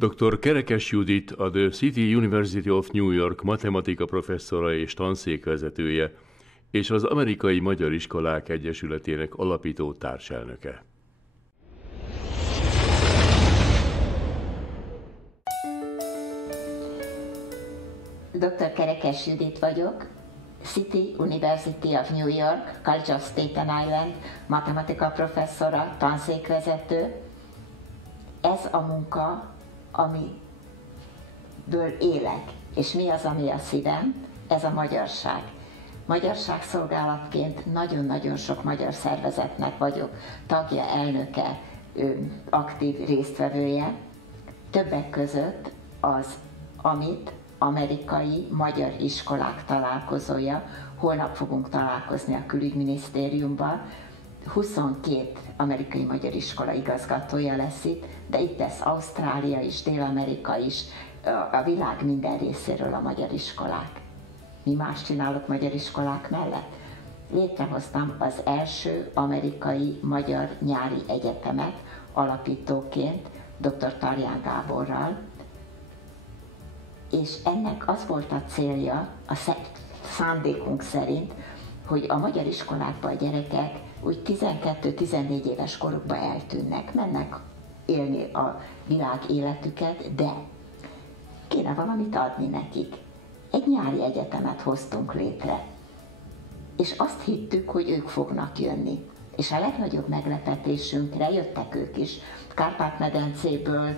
Dr. Kerekes Judit, a The City University of New York matematika professzora és tanszékvezetője, és az Amerikai Magyar Iskolák Egyesületének alapító társelnöke. Dr. Kerekes Judit vagyok, City University of New York, College of Staten Island, matematika professzora, tanszékvezető. Ez a munka, amiből élek, és mi az, ami a szívem, ez a magyarság. Magyarságszolgálatként nagyon-nagyon sok magyar szervezetnek vagyok tagja, elnöke, aktív résztvevője. Többek között az AMIT, Amerikai Magyar Iskolák Találkozója. Holnap fogunk találkozni a Külügyminisztériumban. 22 amerikai magyar iskola igazgatója lesz itt, de itt lesz Ausztrália is, Dél-Amerika is, a világ minden részéről a magyar iskolák. Mi más csinálok magyar iskolák mellett? Létrehoztam az első amerikai magyar nyári egyetemet alapítóként, dr. Tarján Gáborral, és ennek az volt a célja, a szándékunk szerint, hogy a magyar iskolákban a gyerekek úgy 12-14 éves korukban eltűnnek, mennek élni a világ életüket, de kéne valamit adni nekik. Egy nyári egyetemet hoztunk létre, és azt hittük, hogy ők fognak jönni. És a legnagyobb meglepetésünkre jöttek ők is, Kárpát-medencéből,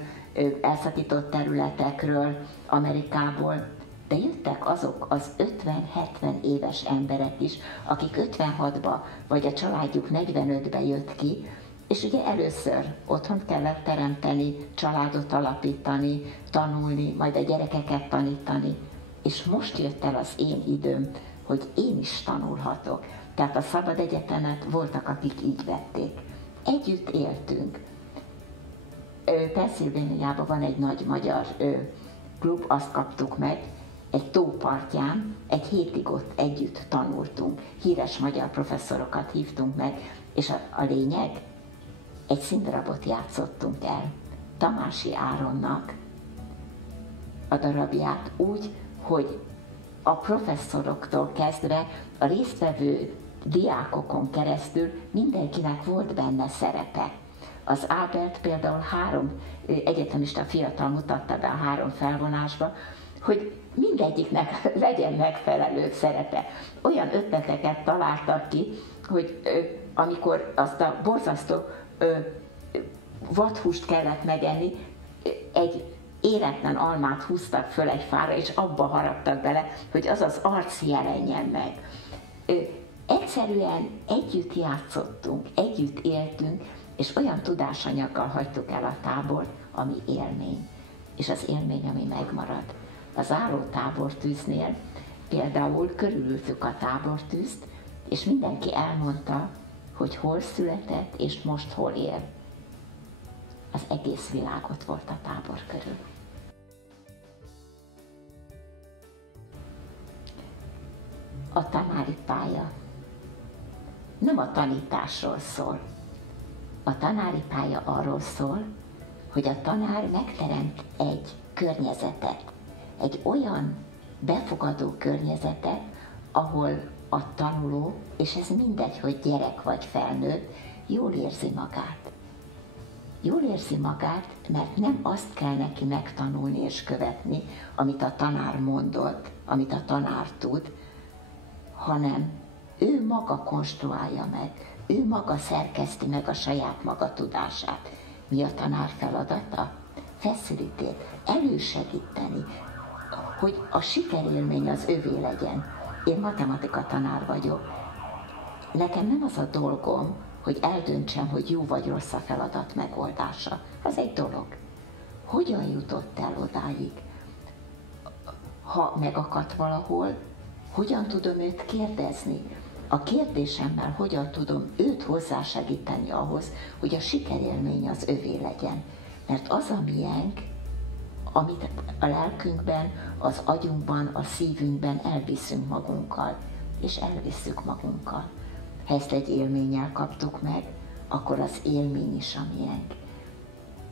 elszakított területekről, Amerikából, de jöttek azok az 50-70 éves emberek is, akik 56-ba, vagy a családjuk 45-be jött ki, és ugye először otthon kellett teremteni, családot alapítani, tanulni, majd a gyerekeket tanítani, és most jött el az én időm, hogy én is tanulhatok. Tehát a szabad egyetemet voltak, akik így vették. Együtt éltünk. Pennsylvaniában van egy nagy magyar klub, azt kaptuk meg, egy tópartján, egy hétig ott együtt tanultunk. Híres magyar professzorokat hívtunk meg, és a lényeg, egy színdarabot játszottunk el. Tamási Áronnak a darabját úgy, hogy a professzoroktól kezdve a résztvevő diákokon keresztül mindenkinek volt benne szerepe. Az Ábelt például 3 egyetemista fiatal mutatta be a 3 felvonásba, hogy mindegyiknek legyen megfelelő szerepe. Olyan ötleteket találtak ki, hogy amikor azt a borzasztó vadhúst kellett megenni, egy éretlen almát húztak föl egy fára, és abba haraptak bele, hogy az az arc jelenjen meg. Egyszerűen együtt játszottunk, együtt éltünk, és olyan tudásanyaggal hagytuk el a tábort, ami élmény. És az élmény, ami megmarad. A záró tábortűznél például körülültük a tábortűzt, és mindenki elmondta, hogy hol született, és most hol él. Az egész világ ott volt a tábor körül. A tanári pálya nem a tanításról szól. A tanári pálya arról szól, hogy a tanár megteremt egy környezetet, egy olyan befogadó környezetet, ahol a tanuló, és ez mindegy, hogy gyerek vagy felnőtt, jól érzi magát. Jól érzi magát, mert nem azt kell neki megtanulni és követni, amit a tanár mondott, amit a tanár tud, hanem ő maga konstruálja meg, ő maga szerkeszti meg a saját maga tudását. Mi a tanár feladata? Facilitate, elősegíteni, hogy a sikerélmény az övé legyen. Én matematika tanár vagyok. Nekem nem az a dolgom, hogy eldöntsem, hogy jó vagy rossz a feladat megoldása. Az egy dolog. Hogyan jutott el odáig? Ha megakadt valahol, hogyan tudom őt kérdezni? A kérdésemmel hogyan tudom őt hozzásegíteni ahhoz, hogy a sikerélmény az övé legyen. Mert az a miénk, amit a lelkünkben, az agyunkban, a szívünkben elviszünk magunkkal, és elviszük magunkkal. Ha ezt egy élménnyel kaptuk meg, akkor az élmény is a miénk.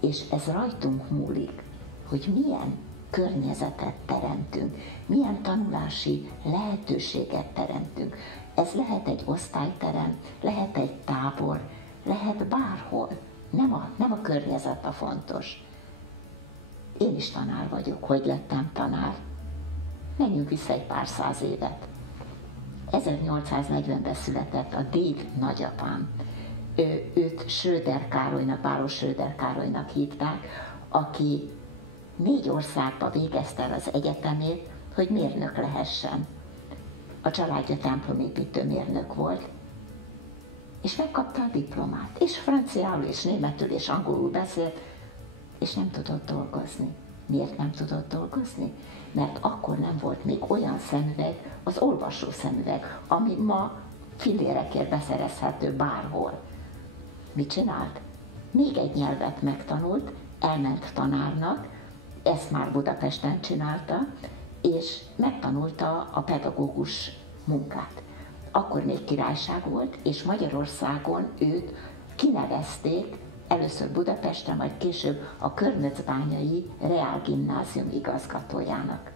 És ez rajtunk múlik, hogy milyen környezetet teremtünk, milyen tanulási lehetőséget teremtünk. Ez lehet egy osztályterem, lehet egy tábor, lehet bárhol. Nem a környezet a fontos. Én is tanár vagyok. Hogy lettem tanár? Menjünk vissza egy pár száz évet. 1840-ben született a déd nagyapám. Őt Schröder Károlynak, Báros Schröder Károlynak hívták, aki 4 országba végezte el az egyetemét, hogy mérnök lehessen. A családja templomépítő mérnök volt, és megkapta a diplomát, és franciául, és németül, és angolul beszélt, és nem tudott dolgozni. Miért nem tudott dolgozni? Mert akkor nem volt még olyan szemüveg, az olvasó szemüveg, ami ma fillérekért beszerezhető bárhol. Mit csinált? Még egy nyelvet megtanult, elment tanárnak, ezt már Budapesten csinálta, és megtanulta a pedagógus munkát. Akkor még királyság volt, és Magyarországon őt kinevezték, először Budapesten, majd később a Körmöcbányai Reálgimnázium igazgatójának.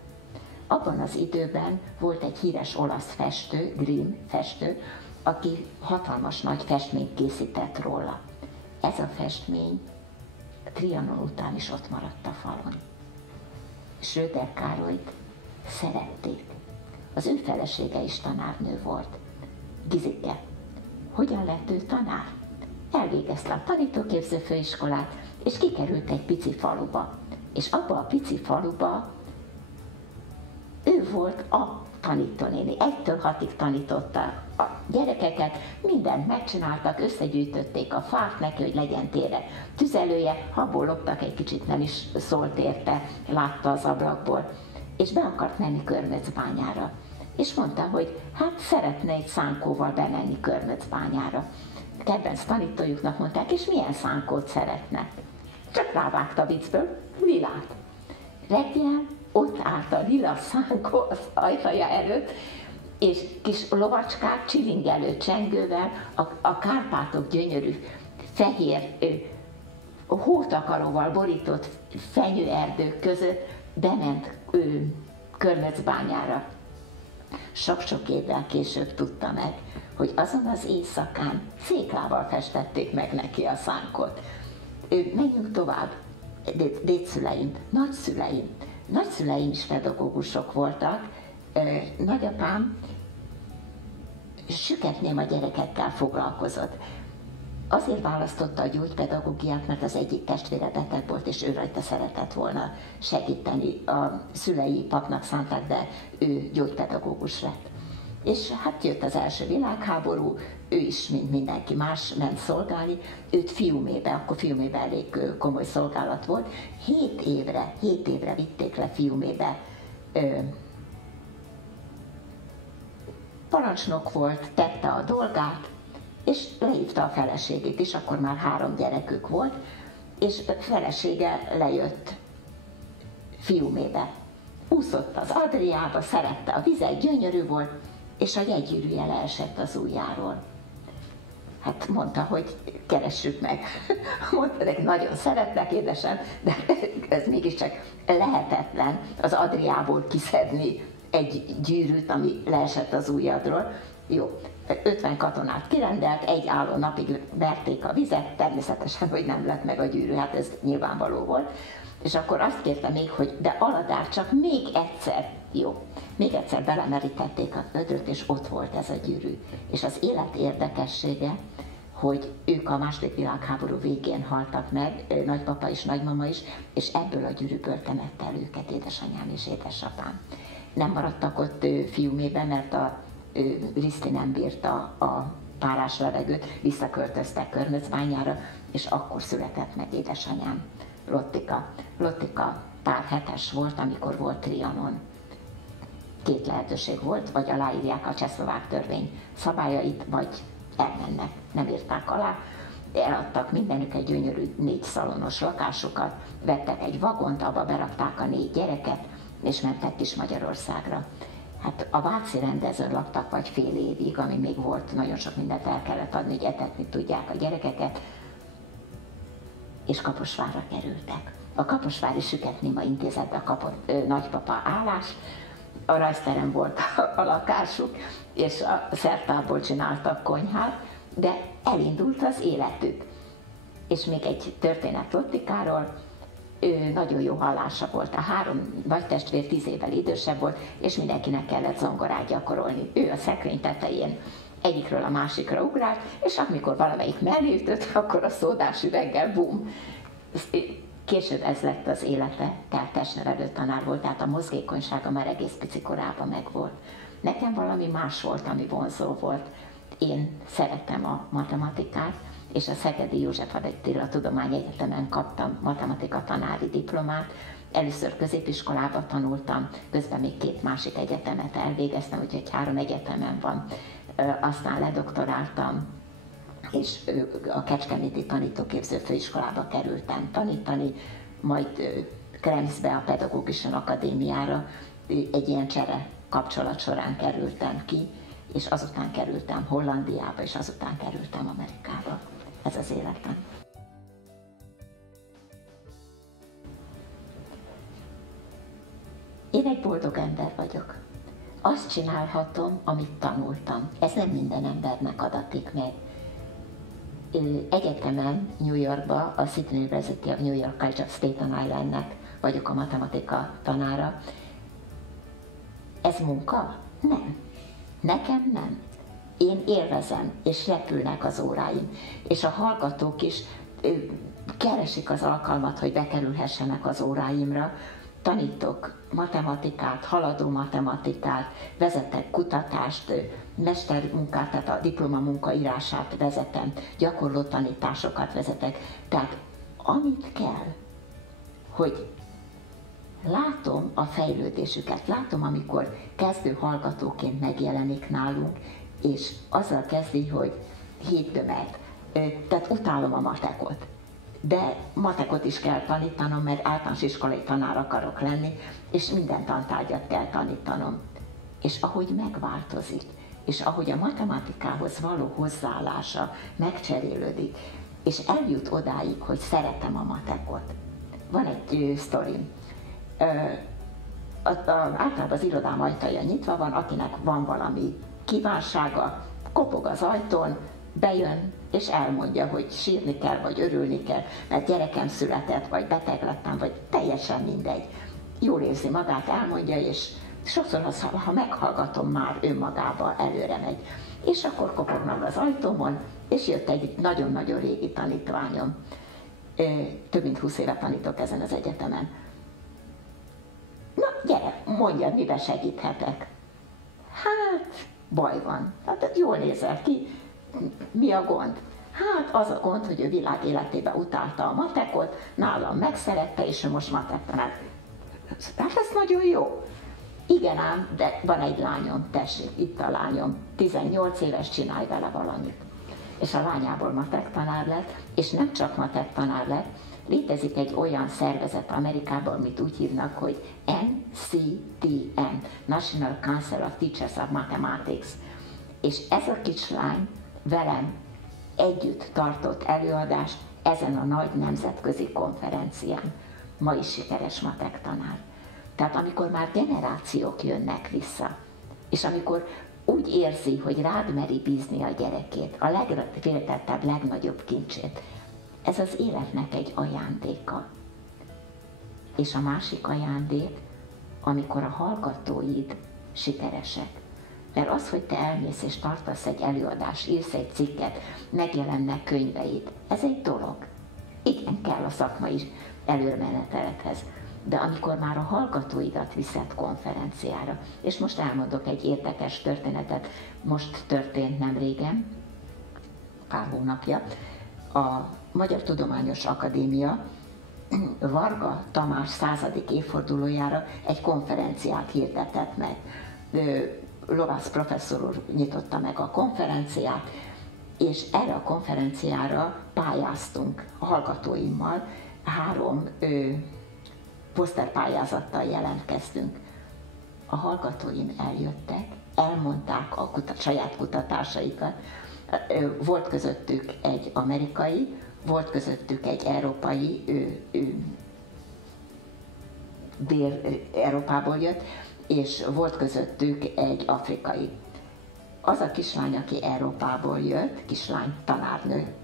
Abban az időben volt egy híres olasz festő, Grimm festő, aki hatalmas nagy festményt készített róla. Ez a festmény Trianon után is ott maradt a falon. Schröder Károlyt szerették. Az ő felesége is tanárnő volt. Gizike. Hogyan lett ő tanár? Elvégezte a tanítóképző főiskolát, és kikerült egy pici faluba. És abba a pici faluba ő volt a tanítónéni. 1-től 6-ig tanította a gyerekeket, mindent megcsináltak, összegyűjtötték a fát neki, hogy legyen tére tüzelője, abból loptak egy kicsit, nem is szólt érte, látta az ablakból, és be akart menni Körmöcbányára. És mondta, hogy hát szeretne egy szánkóval bemenni Körmöcbányára. Kedvenc tanítójuknak mondták, és milyen szánkót szeretne. Csak rávágta viccből, lilát. Reggel ott állt a lila szánkó az ajtaja előtt, és kis lovacskák csilingelő csengővel a Kárpátok gyönyörű fehér hótakaróval borított fenyőerdők között bement Körmöcbányára. Sok-sok évvel később tudta meg, hogy azon az éjszakán széklával festették meg neki a szánkot. Menjünk tovább. Dédszüleim, nagyszüleim. Nagyszüleim is pedagógusok voltak. Nagyapám süketném a gyerekekkel foglalkozott. Azért választotta a gyógypedagógiát, mert az egyik testvére beteg volt, és ő rajta szeretett volna segíteni. A szülei papnak szánták, de ő gyógypedagógus lett. És hát jött az első világháború, ő is, mint mindenki más, ment szolgálni, őt Fiumébe, akkor Fiumébe elég komoly szolgálat volt, 7 évre vitték le Fiumébe. Parancsnok volt, tette a dolgát, és lehívta a feleségét is, akkor már 3 gyerekük volt, és felesége lejött Fiumébe. Úszott az Adriába, szerette a vizet, gyönyörű volt, és a jegygyűrűje leesett az ujjáról. Hát mondta, hogy keressük meg. Mondta, hogy nagyon szeretnek, édesem, de ez mégiscsak lehetetlen az Adriából kiszedni egy gyűrűt, ami leesett az ujjadról. Jó, 50 katonát kirendelt, egy álló napig verték a vizet, természetesen, hogy nem lett meg a gyűrű, hát ez nyilvánvaló volt. És akkor azt kérte még, hogy de Aladár, csak még egyszer, jó, még egyszer belemerítették a vödröt, és ott volt ez a gyűrű. És az élet érdekessége, hogy ők a II. Világháború végén haltak meg, nagypapa és nagymama is, és ebből a gyűrűből temette el őket édesanyám és édesapám. Nem maradtak ott Fiumében, mert a Riszti nem bírta a párás levegőt, visszaköltöztek Körmöcbányára, és akkor született meg édesanyám, Lottika. Lottika pár hetes volt, amikor volt Trianon. 2 lehetőség volt, vagy aláírják a csehszlovák törvény szabályait, vagy elmennek. Nem írták alá, eladtak mindenük egy gyönyörű 4 szalonos lakásukat, vettek egy vagont, abba berakták a 4 gyereket, és mentek is Magyarországra. Hát a váci rendezőn laktak vagy fél évig, ami még volt, nagyon sok mindent el kellett adni, hogy etetni tudják a gyerekeket, és Kaposvárra kerültek. a Kaposvári Süket-Néma Intézetbe kapott nagypapa állás, a rajzterem volt a lakásuk, és a szertárból csináltak konyhát, de elindult az életük. És még egy történet Lottikáról, ő nagyon jó hallása volt, a 3 nagy testvér 10 évvel idősebb volt, és mindenkinek kellett zongorát gyakorolni. Ő a szekrény tetején egyikről a másikra ugrált, és amikor valamelyik mellé ütött, akkor a szódás üveggel bum. Később ez lett az élete, tehát testnevelő tanár volt, tehát a mozgékonysága már egész pici korában megvolt. Nekem valami más volt, ami vonzó volt. Én szerettem a matematikát, és a Szegedi József Attila Tudományegyetemen kaptam matematika tanári diplomát. Először középiskolában tanultam, közben még 2 másik egyetemet elvégeztem, úgyhogy 3 egyetemen van. Aztán ledoktoráltam, és a Kecskeméti Tanítóképző Főiskolába kerültem tanítani, majd Kremszbe a Pedagógiai Akadémiára egy ilyen csere kapcsolat során kerültem ki, és azután kerültem Hollandiába, és azután kerültem Amerikába. Ez az életem. Én egy boldog ember vagyok. Azt csinálhatom, amit tanultam. Ez nem minden embernek adatik meg. Egyetemen, New Yorkba, a City University of New York College of Staten Islandnek vagyok a matematika tanára. Ez munka? Nem. Nekem nem. Én élvezem, és repülnek az óráim. És a hallgatók is keresik az alkalmat, hogy bekerülhessenek az óráimra. Tanítok matematikát, haladó matematikát, vezetek kutatást, mestermunkát, tehát a diplomamunka írását vezetem, gyakorló tanításokat vezetek. Tehát amit kell, hogy látom a fejlődésüket, látom, amikor kezdő hallgatóként megjelenik nálunk, és azzal kezdi, hogy héttömet, tehát utálom a matekot. De matekot is kell tanítanom, mert általános iskolai tanár akarok lenni, és minden tantárgyat kell tanítanom. És ahogy megváltozik, és ahogy a matematikához való hozzáállása megcserélődik, és eljut odáig, hogy szeretem a matekot. Van egy sztorim. Általában az irodám ajtaja nyitva van, akinek van valami kívánsága, kopog az ajtón, bejön, és elmondja, hogy sírni kell, vagy örülni kell, mert gyerekem született, vagy beteg lettem, vagy teljesen mindegy. Jól érzi magát, elmondja, és sokszor, ha meghallgatom, már önmagába előre megy. És akkor kopognak az ajtómon, és jött egy nagyon-nagyon régi tanítványom. Több mint 20 éve tanítok ezen az egyetemen. Na, gyere, mondjad, miben segíthetek? Hát, baj van. Hát jól nézel ki. Mi a gond? Hát az a gond, hogy ő világ életében utálta a matekot, nálam megszerette, és ő most matektanár. Hát ez nagyon jó. Igen ám, de van egy lányom, tessék, itt a lányom, 18 éves, csinálj vele valamit. És a lányából matektanár lett, és nem csak matektanár lett, létezik egy olyan szervezet Amerikában, amit úgy hívnak, hogy NCTM, National Council of Teachers of Mathematics. És ez a kislány velem együtt tartott előadást ezen a nagy nemzetközi konferencián. Ma is sikeres matektanár. Tehát amikor már generációk jönnek vissza, és amikor úgy érzi, hogy rád meri bízni a gyerekét, a legféltettebb, legnagyobb kincsét, ez az életnek egy ajándéka. És a másik ajándék, amikor a hallgatóid sikeresek. Mert az, hogy te elmész és tartasz egy előadást, írsz egy cikket, megjelennek könyveid, ez egy dolog. Igen, kell a szakmai előremenetelethez. De amikor már a hallgatóidat viszed konferenciára, és most elmondok egy érdekes történetet, most történt nem régen, pár hónapja, a Magyar Tudományos Akadémia Varga Tamás 100. évfordulójára egy konferenciát hirdetett meg. Lovász professzor úr nyitotta meg a konferenciát, és erre a konferenciára pályáztunk a hallgatóimmal, 3 poszterpályázattal jelentkeztünk. A hallgatóim eljöttek, elmondták a saját kutatásaikat. Volt közöttük egy amerikai, volt közöttük egy európai Dél-Európából jött, és volt közöttük egy afrikai. Az a kislány, aki Európából jött, kislány, tanárnő,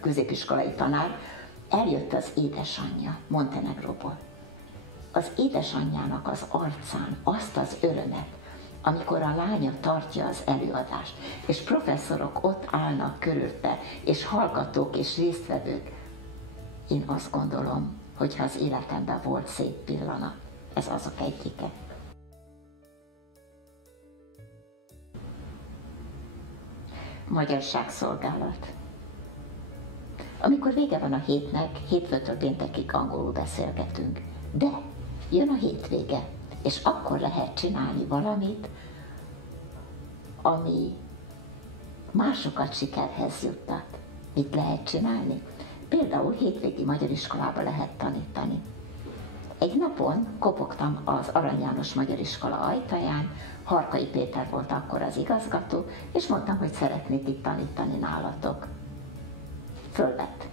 középiskolai tanár, eljött az édesanyja Montenegróból. Az édesanyjának az arcán azt az örömet, amikor a lánya tartja az előadást, és professzorok ott állnak körülötte, és hallgatók és résztvevők. Én azt gondolom, hogyha az életemben volt szép pillanat, ez azok egyike. Magyarságszolgálat. Amikor vége van a hétnek, hétfőtől péntekig angolul beszélgetünk. De jön a hétvége, és akkor lehet csinálni valamit, ami másokat sikerhez juttat. Mit lehet csinálni? Például hétvégi magyar iskolába lehet tanítani. Egy napon kopogtam az Arany János Magyar Iskola ajtaján, Harkai Péter volt akkor az igazgató, és mondtam, hogy szeretnék itt tanítani nálatok. Fölvett.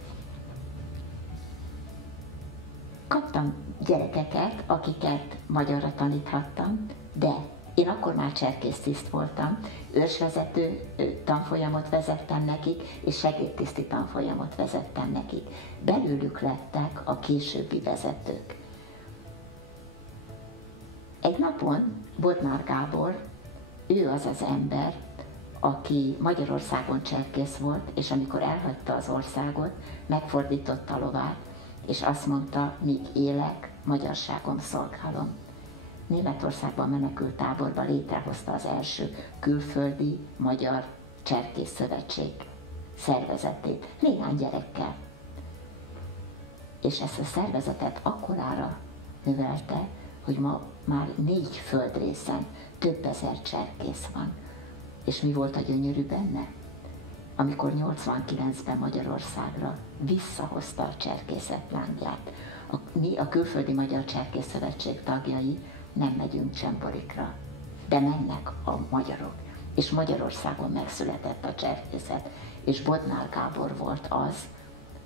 Kaptam gyerekeket, akiket magyarra taníthattam, de én akkor már cserkésztiszt voltam, őrsvezető tanfolyamot vezettem nekik, és segédtiszti tanfolyamot vezettem nekik. Belőlük lettek a későbbi vezetők. Egy napon Bodnár Gábor, ő az az ember, aki Magyarországon cserkész volt, és amikor elhagyta az országot, megfordította a lovát, és azt mondta, míg élek, magyarságom szolgálom. Németországban menekült táborba létrehozta az első külföldi magyar cserkész szövetség szervezetét, néhány gyerekkel. És ezt a szervezetet akkorára növelte, hogy ma már 4 földrészen több ezer cserkész van. És mi volt a gyönyörű benne? Amikor 89-ben Magyarországra visszahozta a cserkészet lángját. Mi a Külföldi Magyar Cserkész Szövetség tagjai nem megyünk csemborikra, de mennek a magyarok. És Magyarországon megszületett a cserkészet, és Bodnár Gábor volt az,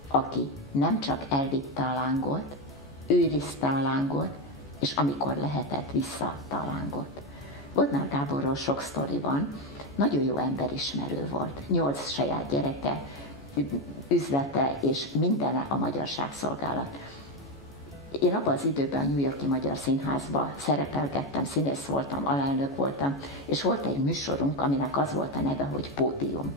aki nem csak elvitte a lángot, őrizte a lángot, és amikor lehetett, visszaadta a lángot. Bodnár Gáborról sok sztori van, nagyon jó emberismerő volt, 8 saját gyereke, üzlete és mindene a magyarságszolgálat. Én abban az időben a New York-i Magyar Színházban szerepelgettem, színész voltam, alelnök voltam, és volt egy műsorunk, aminek az volt a neve, hogy Pódium.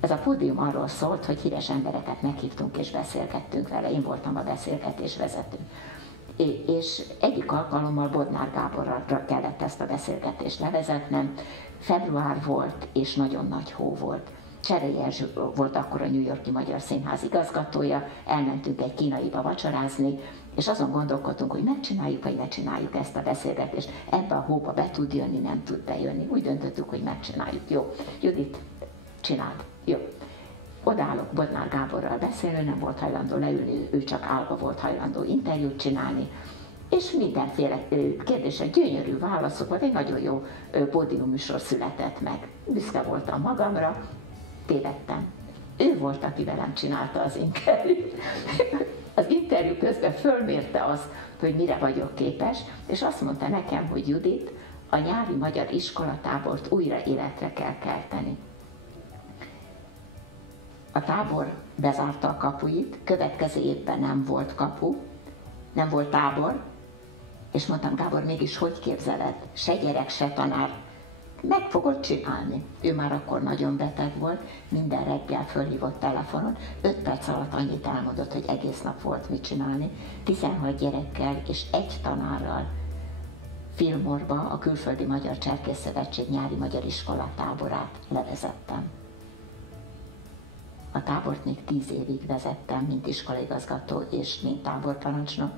Ez a pódium arról szólt, hogy híres embereket meghívtunk és beszélgettünk vele, én voltam a beszélgetés vezető. És egyik alkalommal Bodnár Gáborra kellett ezt a beszélgetést levezetnem. Február volt, és nagyon nagy hó volt. Cserei Erzső volt akkor a New York-i Magyar Színház igazgatója, elmentünk egy kínaiba vacsorázni, és azon gondolkodtunk, hogy megcsináljuk, vagy ne csináljuk ezt a beszélgetést. Ebbe a hóba be tud jönni, nem tud bejönni. Úgy döntöttük, hogy megcsináljuk. Jó, Judit, csináld. Jó. Odaállok Bodnár Gáborral beszélni, nem volt hajlandó leülni, ő csak állva volt hajlandó interjút csinálni, és mindenféle kérdésre gyönyörű válaszok volt, egy nagyon jó pódiumműsor született meg. Büszke voltam magamra, tévedtem. Ő volt, aki velem csinálta az interjút. Az interjú közben fölmérte azt, hogy mire vagyok képes, és azt mondta nekem, hogy Judit, a nyári magyar iskolatábort újra életre kell kelteni. A tábor bezárta a kapuit, következő évben nem volt kapu, nem volt tábor, és mondtam, Gábor, mégis hogy képzeled? Se gyerek, se tanár, meg fogod csinálni. Ő már akkor nagyon beteg volt, minden reggel fölhívott telefonon, 5 perc alatt annyit elmondott, hogy egész nap volt mit csinálni, 16 gyerekkel és egy tanárral Fillmore-ba a Külföldi Magyar Cserkész Szövetség nyári magyar iskola táborát levezettem. A tábort még 10 évig vezettem, mint iskolaigazgató és mint táborparancsnok.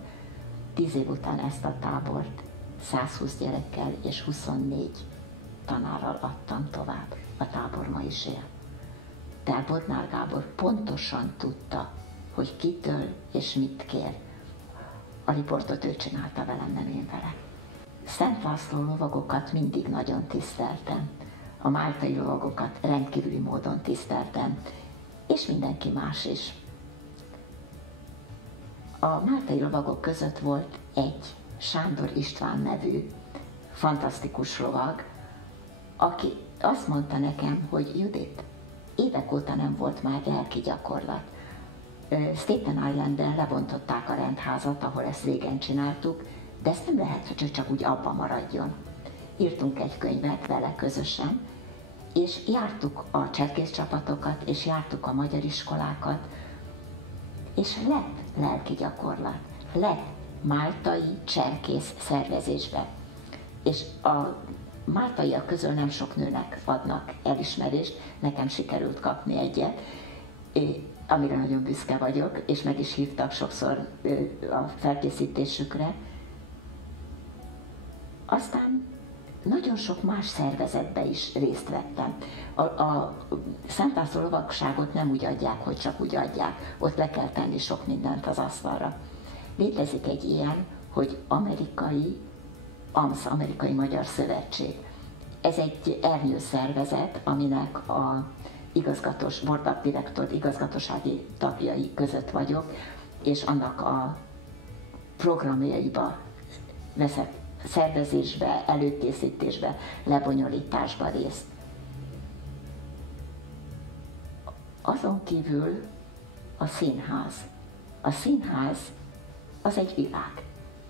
10 év után ezt a tábort 120 gyerekkel és 24 tanárral adtam tovább. A tábor ma is él. Tehát Bodnár Gábor pontosan tudta, hogy kitől és mit kér. A riportot ő csinálta velem, nem én vele. Szent László lovagokat mindig nagyon tiszteltem. A máltai lovagokat rendkívüli módon tiszteltem, és mindenki más is. A máltai lovagok között volt egy Sándor István nevű fantasztikus lovag, aki azt mondta nekem, hogy Judit, évek óta nem volt már lelki gyakorlat. Staten Islanden lebontották a rendházat, ahol ezt régen csináltuk, de ezt nem lehet, hogy csak úgy abba maradjon. Írtunk egy könyvet vele közösen, és jártuk a cserkészcsapatokat, és jártuk a magyar iskolákat, és lett lelki gyakorlat, lett máltai cserkész szervezésbe. És a máltaiak közül nem sok nőnek adnak elismerést, nekem sikerült kapni egyet, amire nagyon büszke vagyok, és meg is hívtak sokszor a felkészítésükre. Aztán nagyon sok más szervezetbe is részt vettem. A Szent László lovagságot nem úgy adják, hogy csak úgy adják, ott le kell tenni sok mindent az asztalra. Létezik egy ilyen, hogy AMSZ, Amerikai Magyar Szövetség. Ez egy ernyőszervezet, aminek a board of director igazgatósági tagjai között vagyok, és annak a programjaiba veszek szervezésbe, előkészítésbe, lebonyolításba részt. Azon kívül a színház. A színház az egy világ.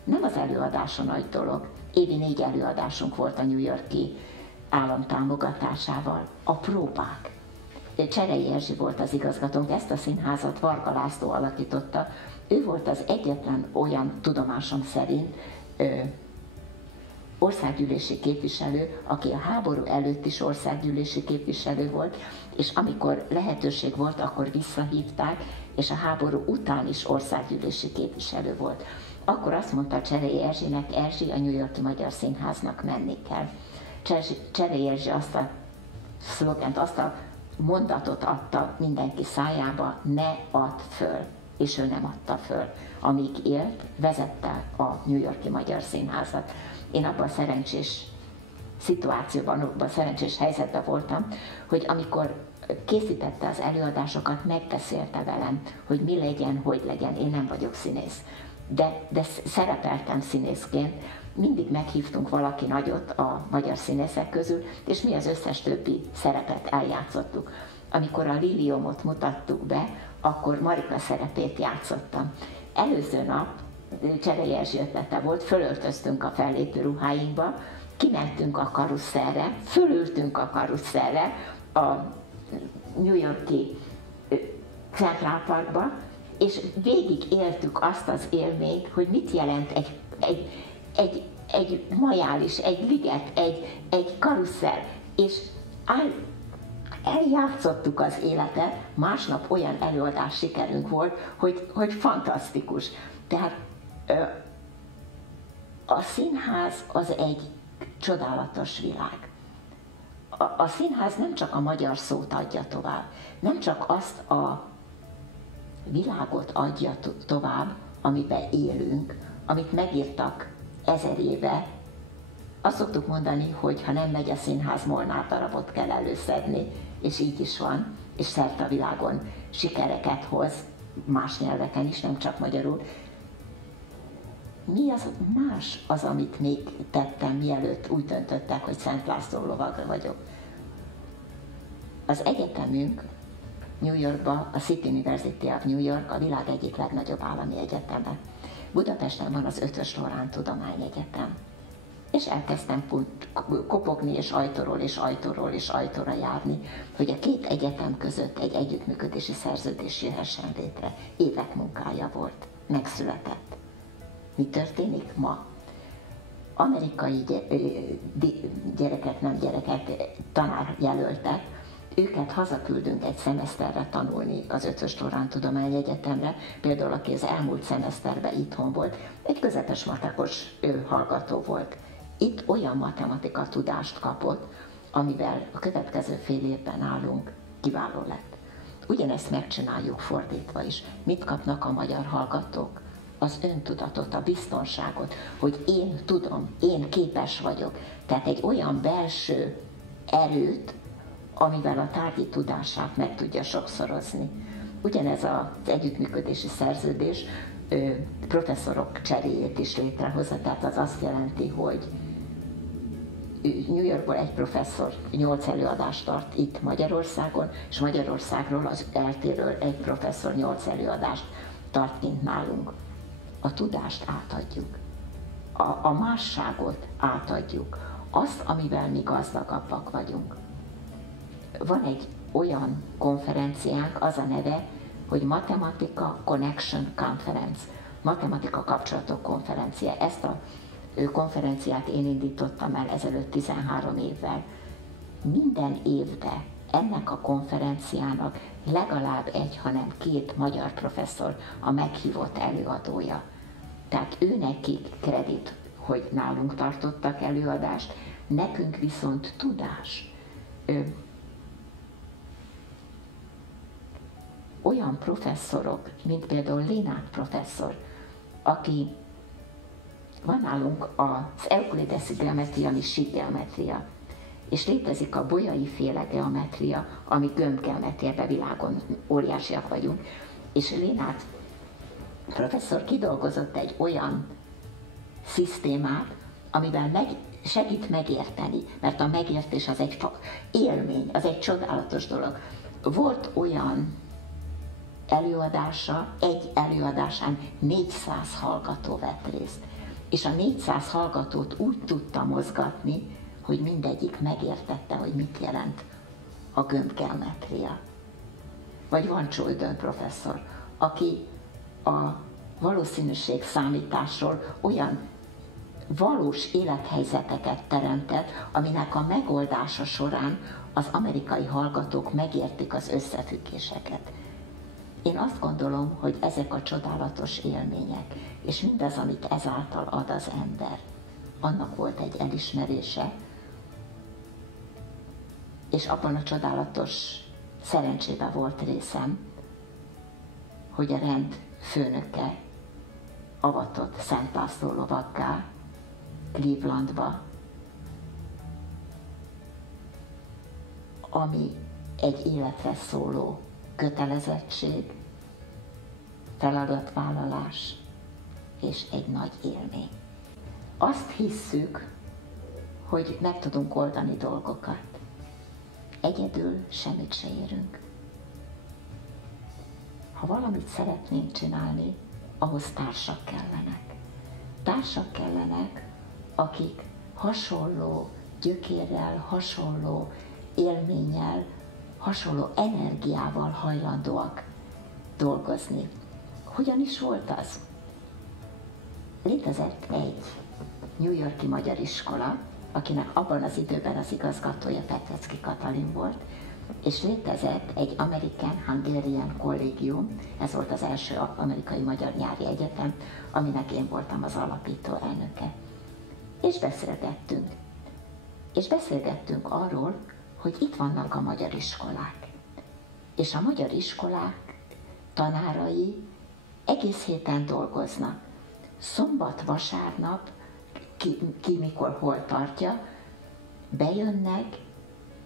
Nem az előadás a nagy dolog. Évi 4 előadásunk volt a New York-i állam támogatásával. A próbák. Cserei Erzsi volt az igazgatónk, ezt a színházat Varga László alakította. Ő volt az egyetlen olyan, tudomásom szerint, országgyűlési képviselő, aki a háború előtt is országgyűlési képviselő volt, és amikor lehetőség volt, akkor visszahívták, és a háború után is országgyűlési képviselő volt. Akkor azt mondta Cserei Erzsinek, Erzsi, a New York-i Magyar Színháznak menni kell. Cserei Erzsi azt a szlogent, azt a mondatot adta mindenki szájába, ne add föl, és ő nem adta föl. Amíg élt, vezette a New York-i Magyar Színházat. Én abban a szerencsés szituációban, abban a szerencsés helyzetben voltam, hogy amikor készítette az előadásokat, megbeszélte velem, hogy mi legyen, hogy legyen. Én nem vagyok színész, de szerepeltem színészként. Mindig meghívtunk valaki nagyot a magyar színészek közül, és mi az összes többi szerepet eljátszottuk. Amikor a Liliomot mutattuk be, akkor Marika szerepét játszottam. Előző nap Cserei Erzsi ötlete volt, fölöltöztünk a fellépő ruháinkba, kimentünk a karusszellre, fölültünk a karusszellre a New York-i Central Parkba, és végig éltük azt az élményt, hogy mit jelent egy majális, egy liget, egy karusszell, és eljátszottuk az életet, másnap olyan előadás sikerünk volt, hogy fantasztikus. Tehát a színház az egy csodálatos világ. A színház nem csak a magyar szót adja tovább, nem csak azt a világot adja tovább, amiben élünk, amit megírtak 1000 éve. Azt szoktuk mondani, hogy ha nem megy a színház, Molnár darabot kell előszedni, és így is van, és szerte a világon sikereket hoz, más nyelveken is, nem csak magyarul. Mi az más az, amit még tettem, mielőtt úgy döntöttek, hogy Szent László lovaga vagyok? Az egyetemünk New Yorkban, a City University of New York, a világ egyik legnagyobb állami egyeteme. Budapesten van az Eötvös Loránd Tudományegyetem. És elkezdtem kopogni, és ajtóra járni, hogy a két egyetem között egy együttműködési szerződés jöhessen létre. Évek munkája volt, megszületett. Mi történik ma? Amerikai tanárjelöltek, őket hazaküldünk egy szemeszterre tanulni az Eötvös Loránd Tudományegyetemre, például aki az elmúlt szemeszterben itthon volt, egy közepes matekos hallgató volt. Itt olyan matematika tudást kapott, amivel a következő fél évben nálunk kiváló lett. Ugyanezt megcsináljuk fordítva is. Mit kapnak a magyar hallgatók? Az öntudatot, a biztonságot, hogy én tudom, én képes vagyok. Tehát egy olyan belső erőt, amivel a tárgyi tudását meg tudja sokszorozni. Ugyanez az együttműködési szerződés, professzorok cseréjét is létrehozza, tehát az azt jelenti, hogy New Yorkból egy professzor 8 előadást tart itt Magyarországon, és Magyarországról az eltéről egy professzor 8 előadást tart kint nálunk. A tudást átadjuk, a másságot átadjuk, azt, amivel mi gazdagabbak vagyunk. Van egy olyan konferenciánk, az a neve, hogy Matematika Connection Conference, matematika kapcsolatok konferencia. Ezt a konferenciát én indítottam el ezelőtt 13 évvel. Minden évben ennek a konferenciának legalább egy, hanem 2 magyar professzor a meghívott előadója. Tehát ő nekik kredit, hogy nálunk tartottak előadást, nekünk viszont tudás. Olyan professzorok, mint például Lénát professzor, aki van nálunk az euklideszi geometria, ami síkgeometria, és létezik a bolyai féle geometria, ami gömbgeometria, világon óriásiak vagyunk, és Lénát professzor kidolgozott egy olyan szisztémát, amivel segít megérteni, mert a megértés az egy élmény, az egy csodálatos dolog. Volt olyan előadása, egy előadásán 400 hallgató vett részt, és a 400 hallgatót úgy tudta mozgatni, hogy mindegyik megértette, hogy mit jelent a gömbgeometria. Vagy van Csoldön professzor, aki a valószínűség számításról olyan valós élethelyzeteket teremtett, aminek a megoldása során az amerikai hallgatók megértik az összefüggéseket. Én azt gondolom, hogy ezek a csodálatos élmények, és mindaz, amit ezáltal ad az ember, annak volt egy elismerése, és abban a csodálatos szerencsében volt részem, hogy a rend főnöke avatott Szent László lovaggá Clevelandba, ami egy életre szóló kötelezettség, feladatvállalás és egy nagy élmény. Azt hisszük, hogy meg tudunk oldani dolgokat. Egyedül semmit se érünk. Ha valamit szeretnénk csinálni, ahhoz társak kellenek. Társak kellenek, akik hasonló gyökérrel, hasonló élménnyel, hasonló energiával hajlandóak dolgozni. Hogyan is volt az? Létezett egy New York-i magyar iskola, akinek abban az időben az igazgatója Petrecki Katalin volt, és létezett egy American Hungarian kollégium, ez volt az első amerikai magyar nyári egyetem, aminek én voltam az alapító elnöke. És beszélgettünk. És beszélgettünk arról, hogy itt vannak a magyar iskolák. És a magyar iskolák tanárai egész héten dolgoznak. Szombat, vasárnap, ki mikor hol tartja, bejönnek,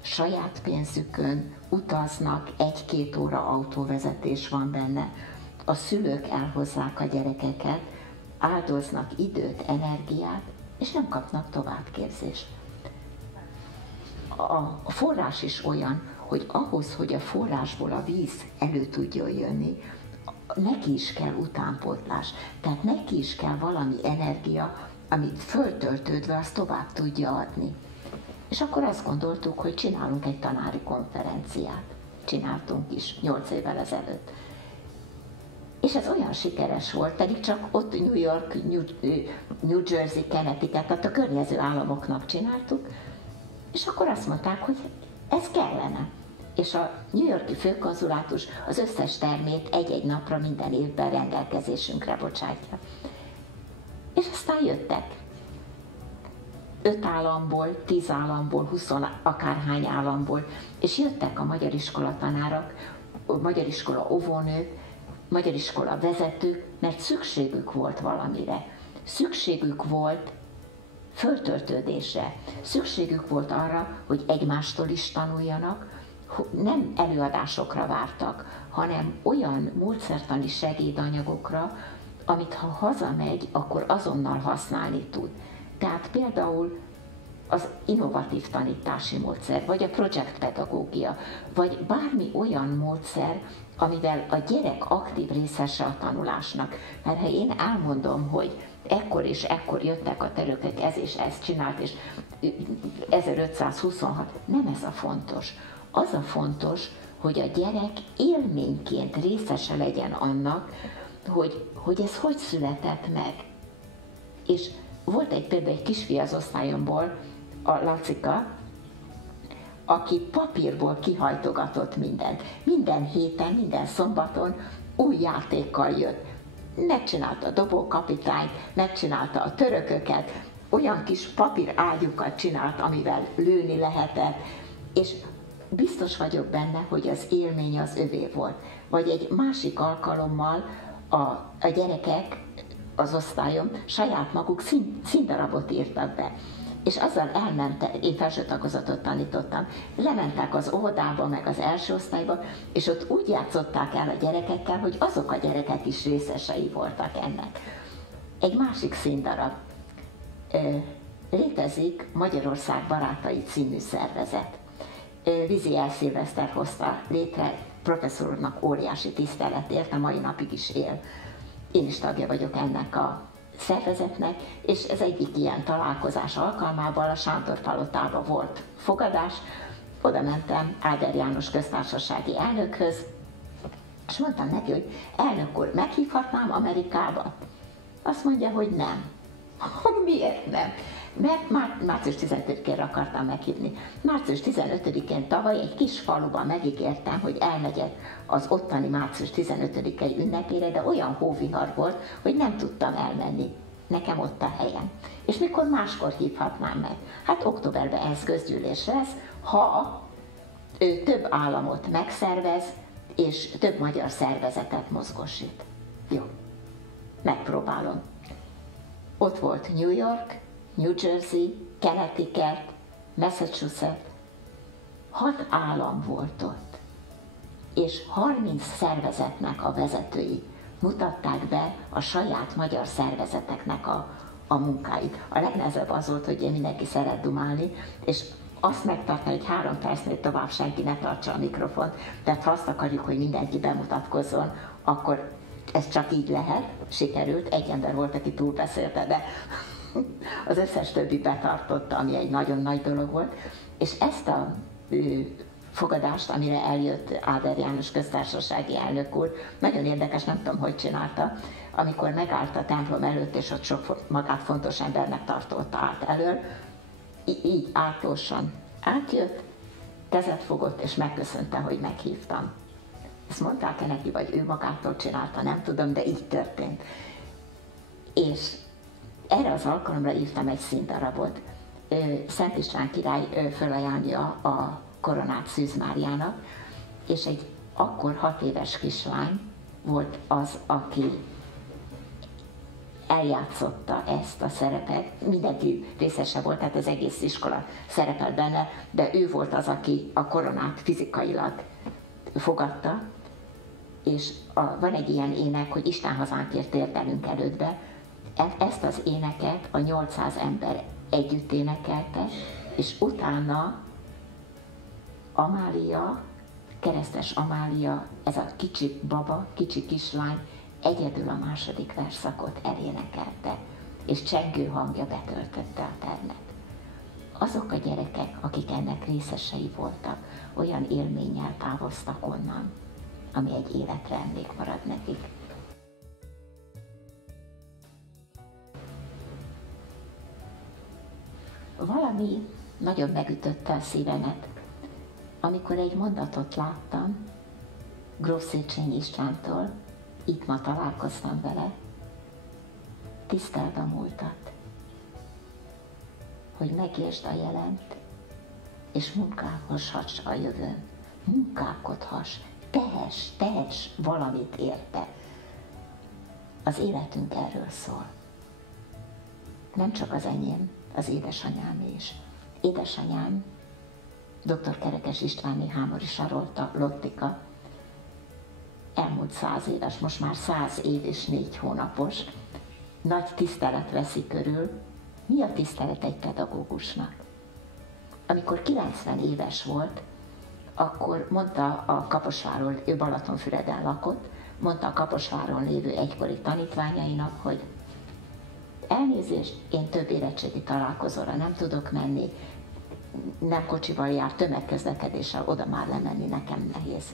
saját pénzükön utaznak, 1-2 óra autóvezetés van benne, a szülők elhozzák a gyerekeket, áldoznak időt, energiát, és nem kapnak továbbképzést. A forrás is olyan, hogy ahhoz, hogy a forrásból a víz elő tudjon jönni, neki is kell utánpótlás. Tehát neki is kell valami energia, amit föltöltődve azt tovább tudja adni. És akkor azt gondoltuk, hogy csinálunk egy tanári konferenciát. Csináltunk is 8 évvel ezelőtt. És ez olyan sikeres volt, pedig csak ott New York, New Jersey, Connecticut, tehát a környező államoknak csináltuk, és akkor azt mondták, hogy ez kellene. És a New York-i főkonzulátus az összes termét egy-egy napra minden évben rendelkezésünkre bocsátja. És aztán jöttek. 5 államból, 10 államból, 20 akárhány államból, és jöttek a magyar iskola tanárok, a magyar iskola óvónők, magyar iskola vezetők, mert szükségük volt valamire. Szükségük volt föltöltődésre. Szükségük volt arra, hogy egymástól is tanuljanak, nem előadásokra vártak, hanem olyan módszertani segédanyagokra, amit ha hazamegy, akkor azonnal használni tud. Tehát például az innovatív tanítási módszer, vagy a projektpedagógia, vagy bármi olyan módszer, amivel a gyerek aktív részese a tanulásnak. Mert ha én elmondom, hogy ekkor és ekkor jöttek a törökök, ez és ezt csinált, és 1526, nem ez a fontos. Az a fontos, hogy a gyerek élményként részese legyen annak, hogy ez hogy született meg. És volt például egy kisfiú az osztályomból, a Lacika, aki papírból kihajtogatott mindent. Minden héten, minden szombaton új játékkal jött. Megcsinálta a dobókapitányt, megcsinálta a törököket, olyan kis papír ágyukat csinált, amivel lőni lehetett, és biztos vagyok benne, hogy az élmény az övé volt. Vagy egy másik alkalommal a gyerekek, az osztályom saját maguk színdarabot írtak be. És azzal elmentek, én felső tagozatot tanítottam, lementek az óvodába, meg az első osztályba, és ott úgy játszották el a gyerekekkel, hogy azok a gyerekek is részesei voltak ennek. Egy másik színdarab. Létezik Magyarország Barátai című szervezet. Viziel Szilveszter hozta létre, professzor úrnak óriási tiszteletért, a mai napig is él. Én is tagja vagyok ennek a szervezetnek, és ez egyik ilyen találkozás alkalmával a Sándor palotában volt fogadás. Oda mentem Áder János köztársasági elnökhöz, és mondtam neki, hogy elnök úr, meghívhatnám Amerikába? Azt mondja, hogy nem. Miért nem? Mert március 15-én akartam meghívni. Március 15-én tavaly egy kis faluban megígértem, hogy elmegyek az ottani március 15-i ünnepére, de olyan hóvihar volt, hogy nem tudtam elmenni. Nekem ott a helyem. És mikor máskor hívhatnám meg? Hát októberben ez közgyűlés lesz, ha ő több államot megszervez, és több magyar szervezetet mozgósít. Jó, megpróbálom. Ott volt New York, New Jersey, Connecticut, Massachusetts, 6 állam volt ott, és 30 szervezetnek a vezetői mutatták be a saját magyar szervezeteknek a munkáit. A legnehezebb az volt, hogy mindenki szeret dumálni, és azt megtartani, hogy 3 percnél tovább senki ne tartsa a mikrofont, tehát ha azt akarjuk, hogy mindenki bemutatkozzon, akkor ez csak így lehet, sikerült, egy ember volt, aki túlbeszélte, de az összes többi betartotta, ami egy nagyon nagy dolog volt, és ezt a fogadást, amire eljött Áder János köztársasági elnök úr, nagyon érdekes, nem tudom, hogy csinálta, amikor megállt a templom előtt, és ott sok magát fontos embernek tartotta át elől, így átlósan átjött, kezet fogott, és megköszönte, hogy meghívtam. Ezt mondták-e neki, vagy ő magától csinálta, nem tudom, de így történt. És erre az alkalomra írtam egy színdarabot. Szent István király fölajánlja a koronát Szűz Máriának, és egy akkor 6 éves kislány volt az, aki eljátszotta ezt a szerepet. Mindenki részese volt, tehát az egész iskola szerepelt benne, de ő volt az, aki a koronát fizikailag fogadta, és van egy ilyen ének, hogy Isten hazánkért térdelünk elődbe. Ezt az éneket a 800 ember együtt énekelte, és utána Amália, keresztes Amália, ez a kicsi baba, kicsi kislány egyedül a második verszakot elénekelte, és csengő hangja betöltötte a termet. Azok a gyerekek, akik ennek részesei voltak, olyan élménnyel távoztak onnan, ami egy életre emlék marad nekik. Valami nagyon megütötte a szívemet, amikor egy mondatot láttam Gróf Széchenyi Istvántól, itt ma találkoztam vele, tiszteld a múltat, hogy megértsd a jelent, és munkálkodhass a jövőn, munkálkodhass, tehess valamit érte. Az életünk erről szól. Nem csak az enyém, az édesanyám is. Édesanyám, dr. Kerekes Istváné Hámori Sarolta, Lottika, elmúlt múlt 100 éves, most már 100 év és 4 hónapos, nagy tisztelet veszi körül. Mi a tisztelet egy pedagógusnak? Amikor 90 éves volt, akkor mondta a Kaposváron, ő Balatonfüreden lakott, mondta a Kaposváron lévő egykori tanítványainak, hogy elnézést, én több érettségi találkozóra nem tudok menni, nem kocsival jár, tömegközlekedéssel, oda már lemenni nekem nehéz.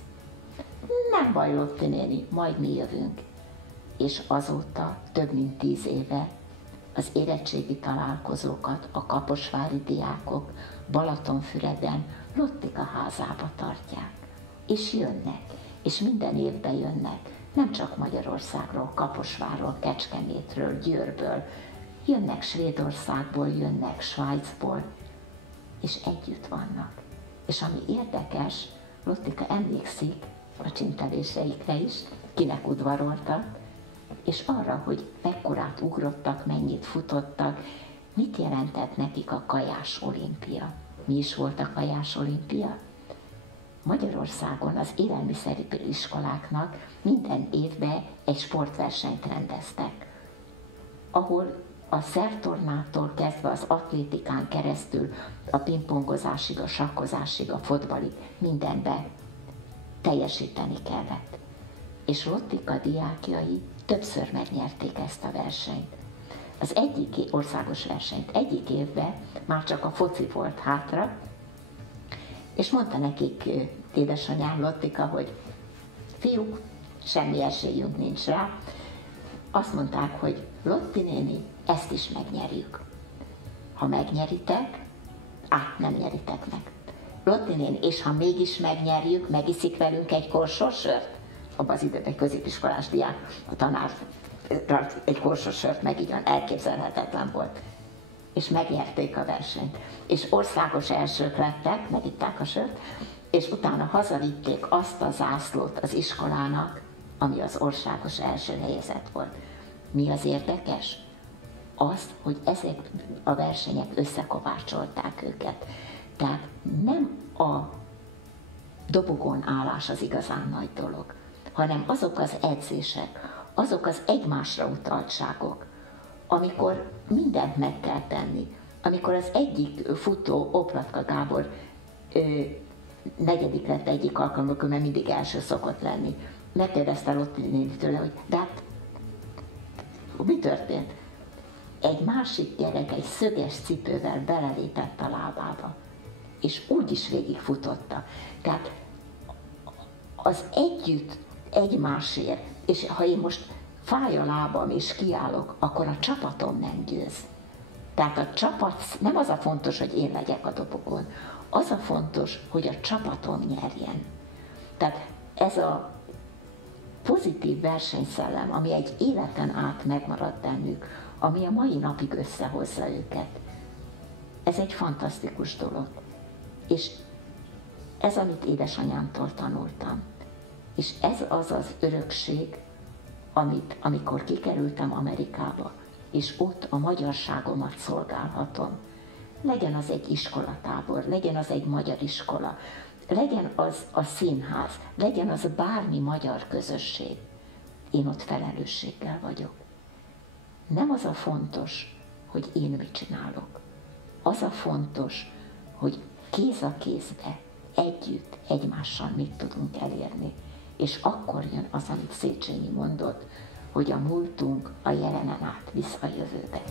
Nem baj, Lotti néni, majd mi jövünk. És azóta több mint 10 éve az érettségi találkozókat a kaposvári diákok Balatonfüreden Lottika házába tartják. És jönnek, és minden évben jönnek, nem csak Magyarországról, Kaposvárról, Kecskemétről, Győrből, jönnek Svédországból, jönnek Svájcból, és együtt vannak. És ami érdekes, Lottika emlékszik a csinteléseikre is, kinek udvaroltak, és arra, hogy mekkorát ugrottak, mennyit futottak, mit jelentett nekik a kajás olimpia. Mi is volt a kajás olimpia? Magyarországon az élelmiszeripari iskoláknak minden évben egy sportversenyt rendeztek, ahol a szertornától kezdve az atlétikán keresztül, a pingpongozásig, a sakkozásig, a fotbalig mindenbe teljesíteni kellett. És Lottika diákjai többször megnyerték ezt a versenyt. Az egyik országos versenyt egyik évben már csak a foci volt hátra, és mondta nekik édesanyám Lottika, hogy fiúk, semmi esélyünk nincs rá. Azt mondták, hogy Lotti néni, ezt is megnyerjük. Ha megnyeritek, nem nyeritek meg. Lotti néni, és ha mégis megnyerjük, megiszik velünk egy korsos sört? Abban az időben egy középiskolás diák, a tanár egy korsos sört megígyan, elképzelhetetlen volt. És megnyerték a versenyt. És országos elsők lettek, megitták a sört, és utána hazavitték azt a zászlót az iskolának, ami az országos első helyezett volt. Mi az érdekes? Az, hogy ezek a versenyek összekovácsolták őket. Tehát nem a dobogón állás az igazán nagy dolog, hanem azok az edzések, azok az egymásra utaltságok, amikor mindent meg kell tenni. Amikor az egyik futó, Oplatka Gábor negyedik lett egyik alkalommal, mert mindig első szokott lenni. Megkérdezte Lotti néni tőle, hogy de hát mi történt? Egy másik gyerek egy szöges cipővel belelépett a lábába, és úgy is végigfutotta. Tehát az együtt egymásért, és ha én most fáj a lábam és kiállok, akkor a csapatom nem győz. Tehát a csapat, nem az a fontos, hogy én legyek a dobogón, az a fontos, hogy a csapatom nyerjen. Tehát ez a pozitív versenyszellem, ami egy életen át megmarad bennük, ami a mai napig összehozza őket, ez egy fantasztikus dolog. És ez, amit édesanyámtól tanultam. És ez az az örökség, amit, amikor kikerültem Amerikába, és ott a magyarságomat szolgálhatom. Legyen az egy iskolatábor, legyen az egy magyar iskola, legyen az a színház, legyen az bármi magyar közösség. Én ott felelősséggel vagyok. Nem az a fontos, hogy én mit csinálok. Az a fontos, hogy kéz a kézbe, együtt, egymással mit tudunk elérni. És akkor jön az, amit Széchenyi mondott, hogy a múltunk a jelenen át visz a jövőbe.